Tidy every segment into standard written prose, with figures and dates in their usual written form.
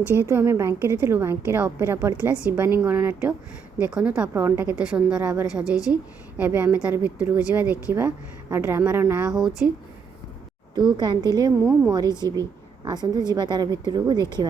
जेहेतु आम बांकी थी बांकी अपेरा पड़ता शिवानी गणनाट्य देखो ता फ्रंटा केते सुंदर भाव में सजाई। एबे आम तार भितर को जा देखा। आ ड्रामार ना हूँ तू कांदिले मु मरीजी। आसतु जीवा तार भितर को देखा।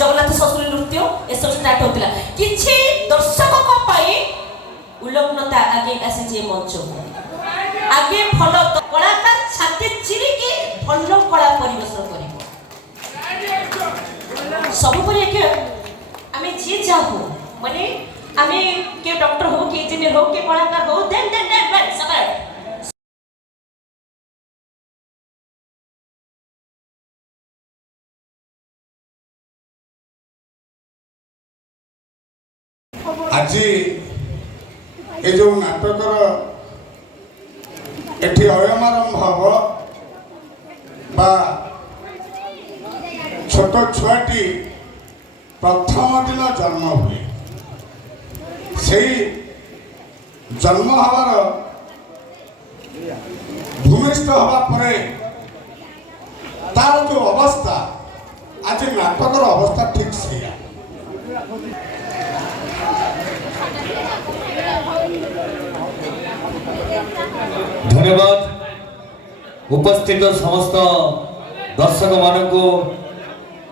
जगन्नाथ संस्कृति नृत्य एसब स्टार्ट होता किछि दर्शकों पाई उल्लग्नता आगे आसी मंच आगे भल कलाकार छाती चिरिकी भल कला परिवेशन कर ସବୁ ପରେ ଏକେ ଆମେ ଯିଏ ଯାଉ ମାନେ ଆମେ के डॉक्टर हो के इंजीनियर हो के कलाकार हो देन सबर आज ये जो नाटकर एठी अयमारंभ हब बा छोट छुआटी प्रथम दिन जन्म हुए से जन्म हबार भूमिस्थ हवा परे तार जो अवस्था आज नाटकर अवस्था ठीक से धन्यवाद उपस्थित समस्त दर्शक मान को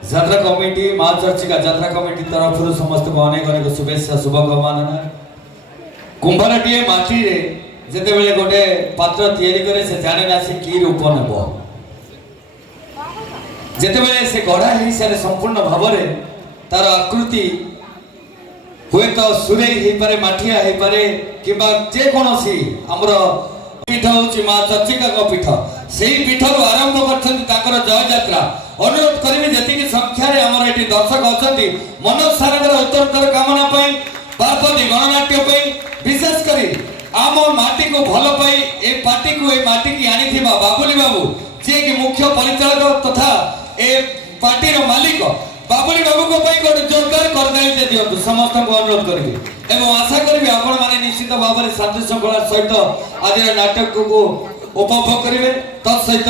यात्रा कमिटी माँ चर्चिका यात्रा कमिटी तरफ समस्त को अनेक अनेक शुभेच्छा शुभकामना कुंभारटीए माटी रे जेते बेले गोटे पात्र तैयारी करे से जाने ना से की रूप नेब जेते बेले से गढ़ा ही सारे संपूर्ण भाव में तार आकृति हुए तो सुरे ही पारे माठिया ही पारे किबा जे कोनोसी हमर पीठ होची मां चर्चिका को पीठ सेही पीठ रो आरंभ करछन ताकर जय यात्रा अनुरोध करबी जति की संख्या रे हमर एटी दर्शक अछंती मनोज सारंगर उत्तरोत्तर कामना पई पार्वती गणनाट्य पई विशेष करी आम माटी को भल पई ए पार्टी को ए माटी की आनी थिबा बाबुली बाबू जे की मुख्य परिचालक तथा ए पार्टी रो मालिक बाबुली बाबू को पई गोटे जोरदार करदाई दे दियंतु समस्त को अनुरोध करबी एवं आशा करबी आपण माने निश्चित भाव में शांति श्रृंखला सहित आज नाटक को उपभोग करिवे तत् सहित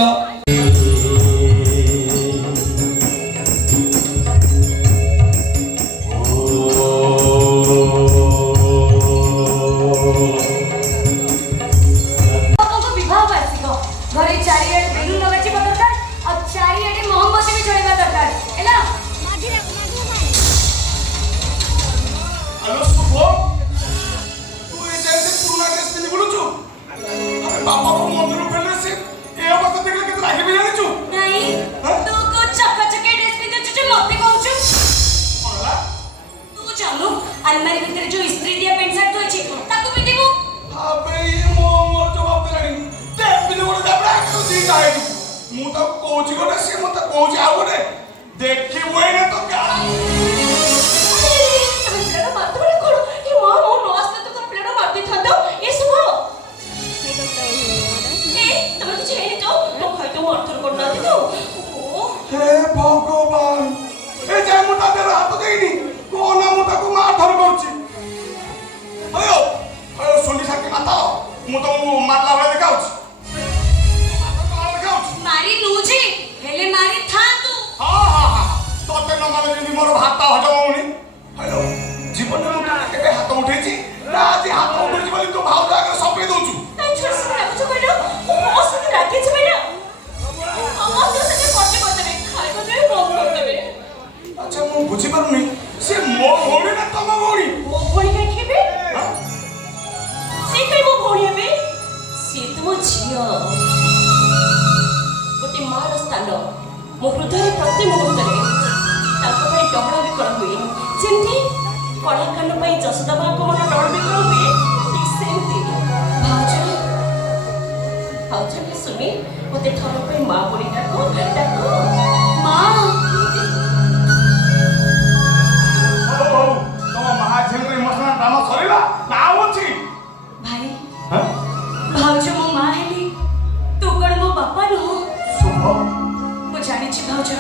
बापा को मंदिर पहले से ये अवस्था देखले के लागे भी जानिछु नहीं तू को चकचके ड्रेस पे जो चुचे मते कहउछु होला तू जानो अलमारी भीतर जो इस्त्री दिया पेंट शर्ट तो अछि ताको पिंदिबो अबे ये मोर जवाब देलानी ते बिले गोटे जाबड़ा तो दी जाए मु तो कोची गोटे से मते कोची आ गोटे देखि हुए ने तो क्या प्लेडो मारतो बड़े कोड़ ये मां मो नोस ने तो प्लेडो मारती था तो ये सुनो तब कुछ है नहीं तो खाई तो मारतो कोड़ ना दे ओ हे भगवान ए जे मुटा दे हाथ देनी कोन मुटा को माथर करछि अयो अयो सुनी साकी माता मु तो मारला भाई देखाउछि मारी नूजी हेले मारी था तू हां तोते न मारे जेनी मोर भात हजौनी हेलो जीवन में मुटा केबे हाथ उठेछि ना आज हाथ उठेछि बोली तो भाव आगे सपे दोछु नहीं छोड़ से राखु छ कहलो ओ से राखे छ बेटा ओ से कोटे कोटे खाई कोटे रोक कर देबे अच्छा मु बुझी पारुनी से मो भौणी ना तम भौणी मो भौणी के खेबे से कई मो भौणी हेबे से तो झियो गोटे मार स्थान मो हृदय प्रति मुहूर्त रे ताको भाई डबड़ा विकल हुए जेमती कलाकान भाई जसोदा बा को मन डर विकल हुए ठीक सेमती भाउज ने सुनी मते थरो पे मां बोली डाको मां ओ तम महाझेंद्र इमोशनल ड्रामा सरीला ना होछि भाई भाउज मो मां हेली तू कण मो बापा नो शुभ मु जानि छी भाउज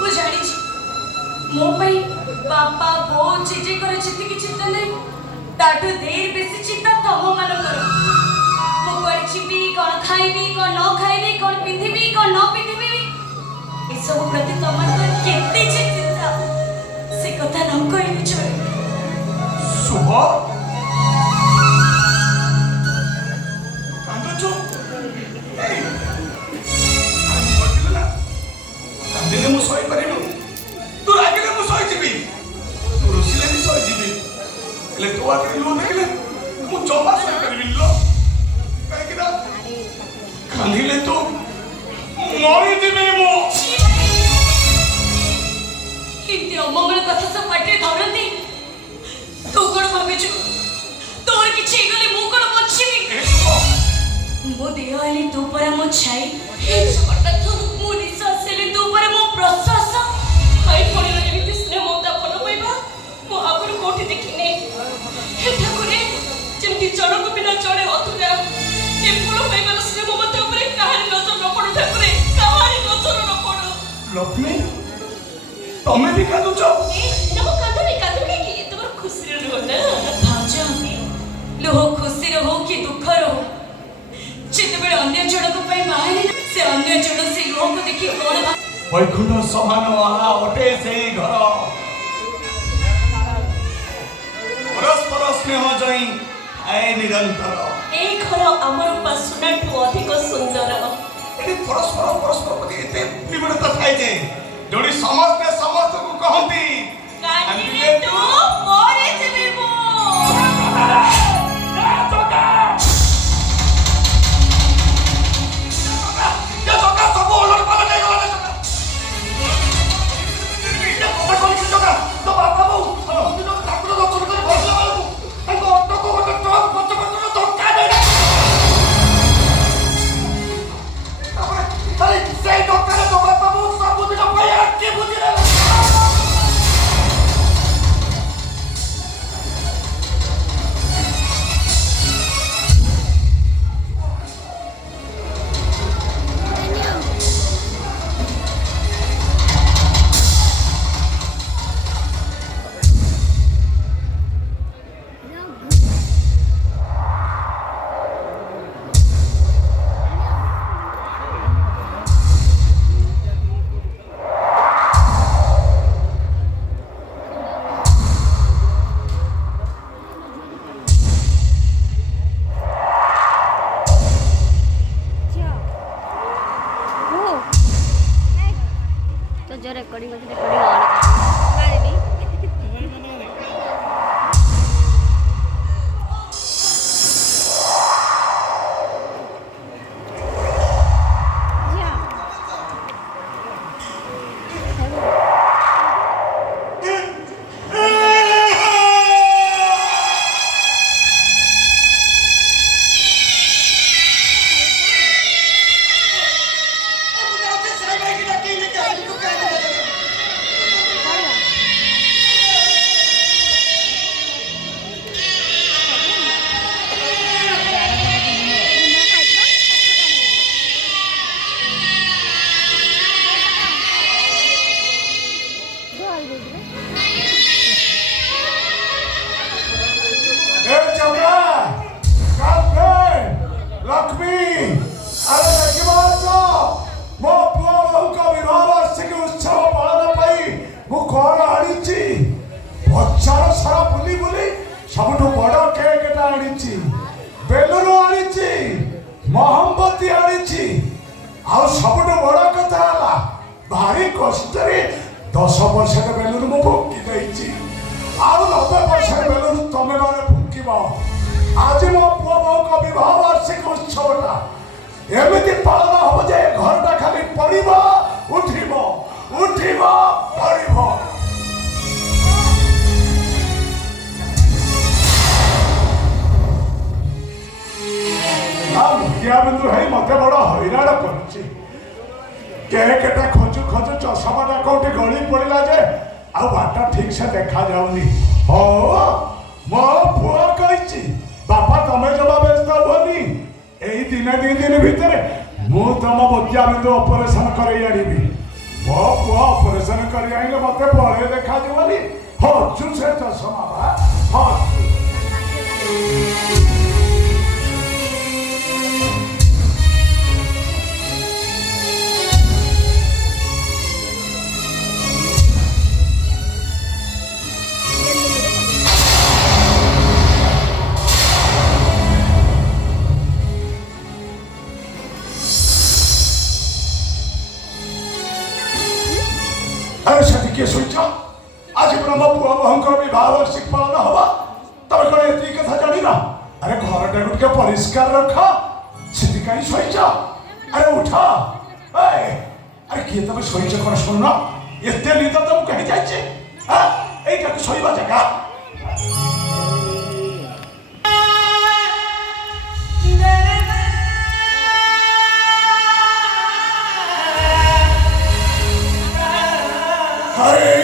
मु जानि छी मो भाई बापा बो चीजे करे चित्ती की चिंता नहीं ताटू देर बेसी चिंता तम मान करो मु कर छिबी कोन खाइबी कोन न खाइबी कोन पिंधिबी कोन न पिंधिबी ए सब प्रति तमर तो केते चिंता से कथा न कहि छ शुभ कांदछु ए आज बतिला ना कांदिले मु सोई परिनु तू रागिले मु सोई जिबी तू रुसिले भी सोई जिबी ले तो आके लो देखले मु जमा सोई परिबिन लो काहे कि ना कांदिले तो मरी जिबी मु ଅମଙ୍ଗଳ କଥା ସବୁ ପାଟିରେ ଧରନ୍ତି। ତୁ କଣ ଭାବିଛୁ ତୋର କିଛି ହେଇଗଲେ ମୁଁ କଣ ବଞ୍ଚିବି? ମୋ ଦେହ ହେଲେ ତୁ ପରା ମୋ ଛାଇ, ମୋ ନିଶ୍ୱାସ ହେଲେ ତୁ ପରା ମୋ ପ୍ରଶ୍ୱାସ। ଭାଇ ଭଉଣୀର ଯେମିତି ସ୍ନେହ ମମତା ଭଲ ପାଇବା ମୁଁ ଆଗରୁ କୋଉଠି ଦେଖିନି। ହେ ଠାକୁରେ, ଯେମିତି ଜଣକୁ ବିନା ଜଣେ ଅଧୁରା, ଏ ଭଲ ପାଇବାର ସ୍ନେହ ମମତା ଉପରେ କାହାରି ନଜର ନ ପଡୁ ଠାକୁରେ, କାହାରି ନଜର ନ ପଡୁ। ଲକ୍ଷ୍ମୀ, ତମେ ବି କାନ୍ଦୁଛ? ମୁଁ କାନ୍ଦୁନି କି ତମର ଖୁସିରେ ରୁହ ନା ଭାଉଜ। ଲୁହ ଖୁସିର ହଉ କି ଦୁଃଖର ହଉ, ଯେତେବେଳେ ଅନ୍ୟ ଜଣଙ୍କ ପାଇଁ ବାହାରେ ସେ ଅନ୍ୟ ଜଣ ସେ ଲୁହକୁ ଦେଖି କଣ ବୈକୁଣ୍ଠ ସମାନ ଅଟେ ସେଇ ଘର। ପରସ୍ପର ସ୍ନେହ ଜଇଁ ଆଏ ନିରନ୍ତର। এই ঘর আমার বাসনাଠୁ ଅଧିକ ସୁନ୍ଦର। ଏଠି ପରସ୍ପର ପ୍ରତି ଏତେ ନିବିଡ଼ତା ଥାଏ ଯେ ଯୋଉଠି ସମସ୍ତେ ସମସ୍ତଙ୍କୁ କହନ୍ତି କାନ୍ଦିଲେ ତୁ ମରି ଯିବି ମୁଁ। जो रेकॉर्डिंग होती रेकॉर्डिंग ऑन गाड़ी सबुठु बड़ केक आनी बेलून आनी मोहम्बती आनी आउ सबुठु बड़ कथा भारी कष्ट 10 वर्ष बेलून मु फुंकी देछि आउ 90 वर्ष बेलून तमे माने फुंकीब। आज मो पुओ बहु विवाह वार्षिक उत्सवटा एमिति पालन हम जे घरटा खाली पड़िबो उठिबो उठिबो पड़िबो। मुखिया बिंदु है मत बड़ हईराण करकेटा खोजु खोजु चषमाटा कौटी गली पड़ा जे आ बाट ठीक से देखा जाऊनी। हो मो पुआ कही बापा तमें जमा व्यस्त हुनी यही दिने 2 दिन भितर मु तुम मुखिया बिंदु ऑपरेशन कर मो पुआ ऑपरेशन कर मत पड़े देखा जावनी। हजु से चषमा बा अरे से किए शुच आज ब्रह्म पुआ बहुंकर विवाह वार्षिक पालन हवा तब कौन ये कथा जानी ना। अरे घर टे परिष्कार रख से कहीं शुच। अरे उठा अरे किए तुम शुच कौन शुण एत निद तुम कहीं जाइए এইটা কি শৈবা জায়গা? আরে